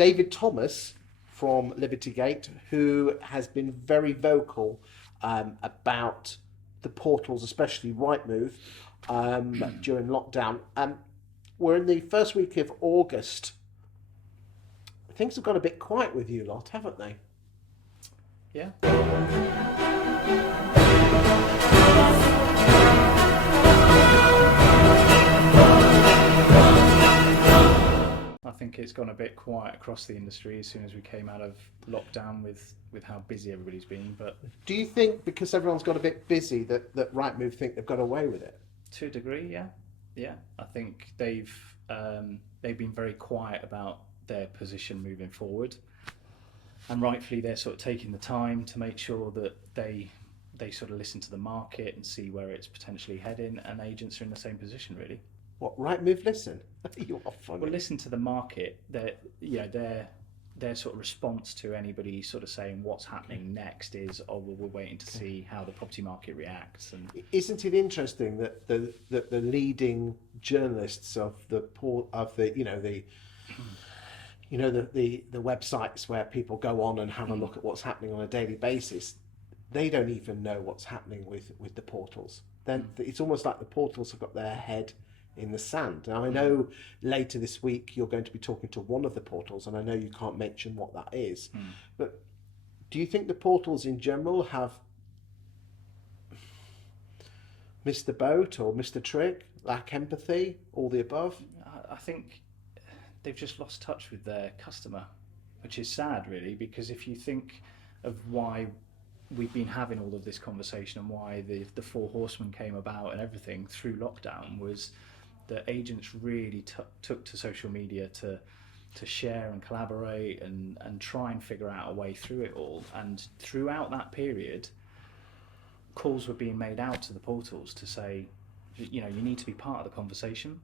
David Thomas from Liberty Gate, who has been very vocal about the portals, especially Rightmove, during lockdown. We're in the first week of August. Things have got a bit quiet with you lot, haven't they? Yeah. I think it's gone a bit quiet across the industry as soon as we came out of lockdown with how busy everybody's been. But do you think because everyone's got a bit busy that Rightmove think they've got away with it? To a degree, yeah. Yeah, I think they've been very quiet about their position moving forward, and rightfully they're sort of taking the time to make sure that they sort of listen to the market and see where it's potentially heading, and agents are in the same position really. What, Rightmove listen? You are funny. Well, listen to the market. Their sort of response to anybody sort of saying what's happening next is, oh, well, we're waiting to see how the property market reacts. And isn't it interesting that the leading journalists of the websites where people go on and have a look at what's happening on a daily basis, they don't even know what's happening with the portals. Then it's almost like the portals have got their head in the sand. Now I know later this week you're going to be talking to one of the portals, and I know you can't mention what that is, but do you think the portals in general have missed the boat or missed a trick, lack empathy, all the above? I think they've just lost touch with their customer, which is sad really, because if you think of why we've been having all of this conversation and why the four horsemen came about and everything through lockdown, was that agents really took to social media to share and collaborate and try and figure out a way through it all. And throughout that period, calls were being made out to the portals to say, you need to be part of the conversation.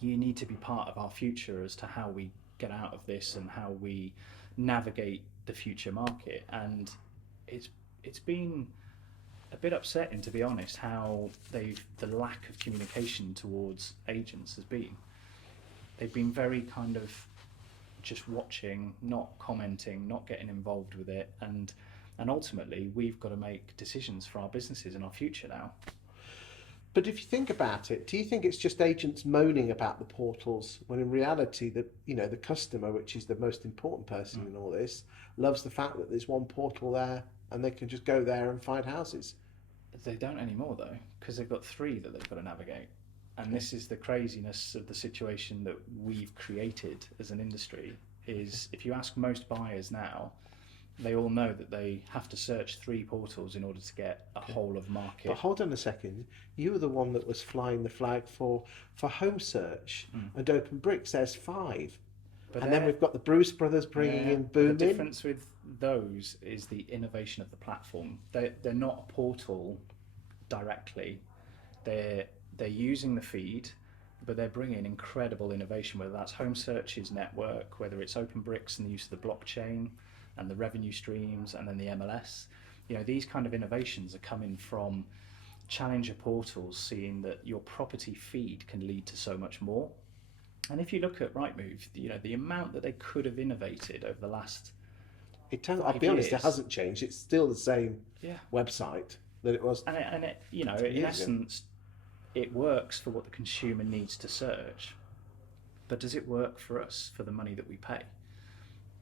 You need to be part of our future as to how we get out of this and how we navigate the future market. And it's been a bit upsetting, to be honest, how the lack of communication towards agents has been. They've been very kind of just watching, not commenting, not getting involved with it, and ultimately we've got to make decisions for our businesses and our future now. But if you think about it, do you think it's just agents moaning about the portals when in reality the customer, which is the most important person in all this, loves the fact that there's one portal there and they can just go there and find houses? They don't anymore though, because they've got three that they've got to navigate. And this is the craziness of the situation that we've created as an industry, is if you ask most buyers now, they all know that they have to search three portals in order to get a whole of market. But hold on a second, you were the one that was flying the flag for home search and Open Bricks. There's 5. But and then we've got the Bruce Brothers bringing in Booming. The difference with those is the innovation of the platform. They're not a portal directly. They're using the feed, but they're bringing incredible innovation, whether that's Home Search's network, whether it's Open Bricks and the use of the blockchain and the revenue streams, and then the MLS. These kind of innovations are coming from challenger portals, seeing that your property feed can lead to so much more. And if you look at Rightmove, the amount that they could have innovated over the last I'll be honest, it hasn't changed. It's still the same website that it was. And it in essence, it works for what the consumer needs to search. But does it work for us for the money that we pay?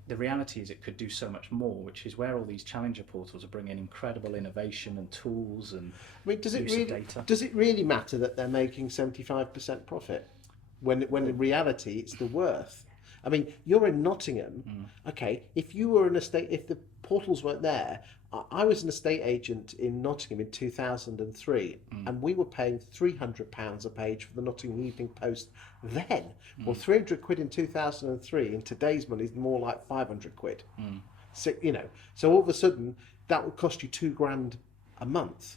The reality is it could do so much more, which is where all these challenger portals are bringing incredible innovation and tools and does use of data. Does it really matter that they're making 75% profit when in reality it's the worth? I mean, you're in Nottingham. Okay, if the portals weren't there, I was an estate agent in Nottingham in 2003, and we were paying £300 a page for the Nottingham Evening Post then. Well, 300 quid in 2003 in today's money is more like 500 quid. So, so all of a sudden that would cost you £2,000 a month.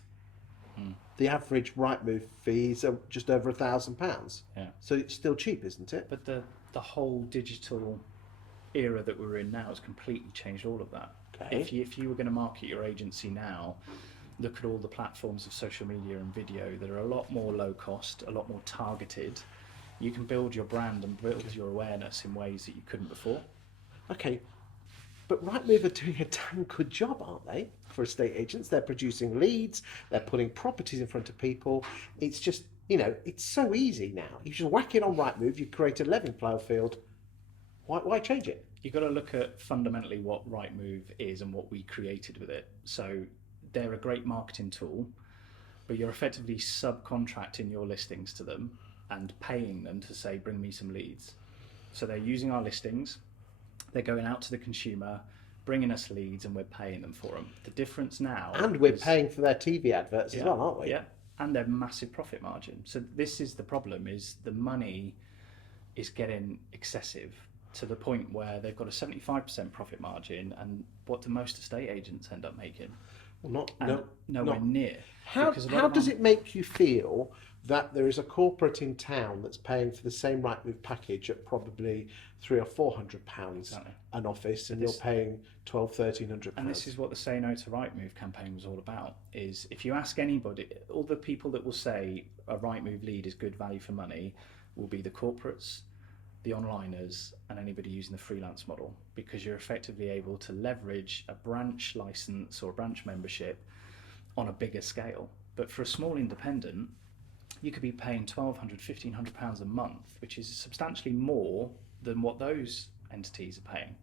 The average Rightmove fees are just over £1,000. Yeah. So it's still cheap, isn't it? But the whole digital era that we're in now has completely changed all of that. Okay. If you were going to market your agency now, look at all the platforms of social media and video that are a lot more low cost, a lot more targeted. You can build your brand and build your awareness in ways that you couldn't before. Okay, but Rightmove are doing a damn good job, aren't they? For estate agents, they're producing leads, they're putting properties in front of people. It's just, it's so easy now. You just whack it on Rightmove, you create a level playing field. Why change it? You've got to look at fundamentally what Rightmove is and what we created with it. So they're a great marketing tool, but you're effectively subcontracting your listings to them and paying them to say, bring me some leads. So they're using our listings, they're going out to the consumer, bringing us leads, and we're paying them for them. The difference now... And we're paying for their TV adverts as well, aren't we? Yeah, and their massive profit margin. So this is the problem, is the money is getting excessive to the point where they've got a 75% profit margin, and what do most estate agents end up making? Well, nowhere near. How does it make you feel that there is a corporate in town that's paying for the same Rightmove package at probably £300 or £400 an office, and you're paying £1,200-1,300? And this is what the Say No to Rightmove campaign was all about. Is if you ask anybody, all the people that will say a Rightmove lead is good value for money will be the corporates, the onliners, and anybody using the freelance model, because you're effectively able to leverage a branch license or a branch membership on a bigger scale. But for a small independent, you could be paying £1,200-1,500 a month, which is substantially more than what those entities are paying.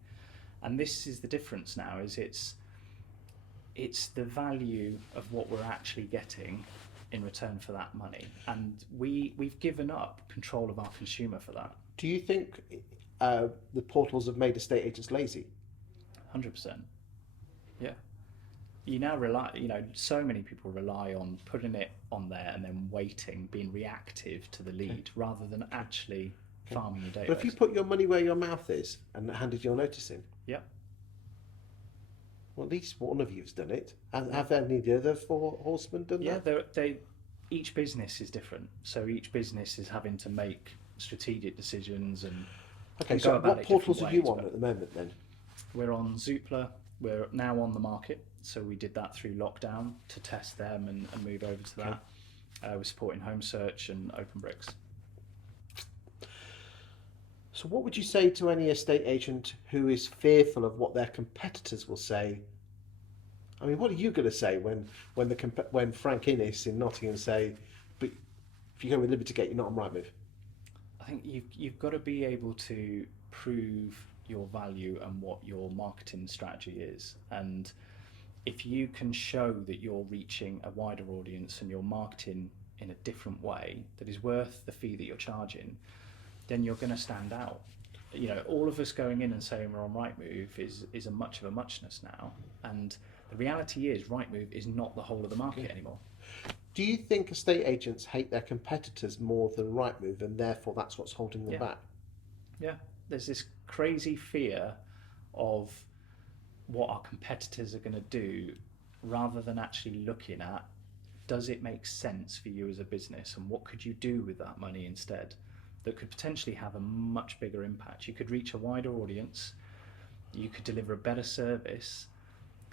And this is the difference now, is it's the value of what we're actually getting in return for that money. And we've given up control of our consumer for that. Do you think the portals have made estate agents lazy? 100%. Yeah. You now so many people rely on putting it on there and then waiting, being reactive to the lead rather than actually farming your database. But if you put your money where your mouth is and handed your notice in, well, at least one of you's done it. And have any of the other 4 horsemen done that? Yeah, each business is different. So each business is having to make strategic decisions and so what portals are you on at the moment then? We're on Zoopla. We're now on the market, so we did that through lockdown to test them and move over to that. We're supporting Home Search and OpenBricks. So what would you say to any estate agent who is fearful of what their competitors will say? I mean, what are you going to say when Frank Innes in Nottingham say, but if you go with Liberty Gate, you're not on Rightmove? I think you've got to be able to prove your value and what your marketing strategy is. And if you can show that you're reaching a wider audience and you're marketing in a different way that is worth the fee that you're charging, then you're going to stand out. All of us going in and saying we're on Rightmove is a much of a muchness now. And the reality is Rightmove is not the whole of the market anymore. Do you think estate agents hate their competitors more than Rightmove, and therefore that's what's holding them back? Yeah, there's this crazy fear of what our competitors are going to do rather than actually looking at, does it make sense for you as a business, and what could you do with that money instead that could potentially have a much bigger impact? You could reach a wider audience, you could deliver a better service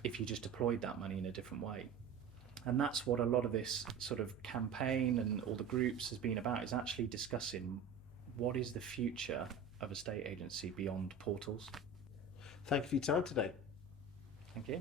if you just deployed that money in a different way. And that's what a lot of this sort of campaign and all the groups has been about, is actually discussing what is the future of a estate agency beyond portals. Thank you for your time today. Thank you.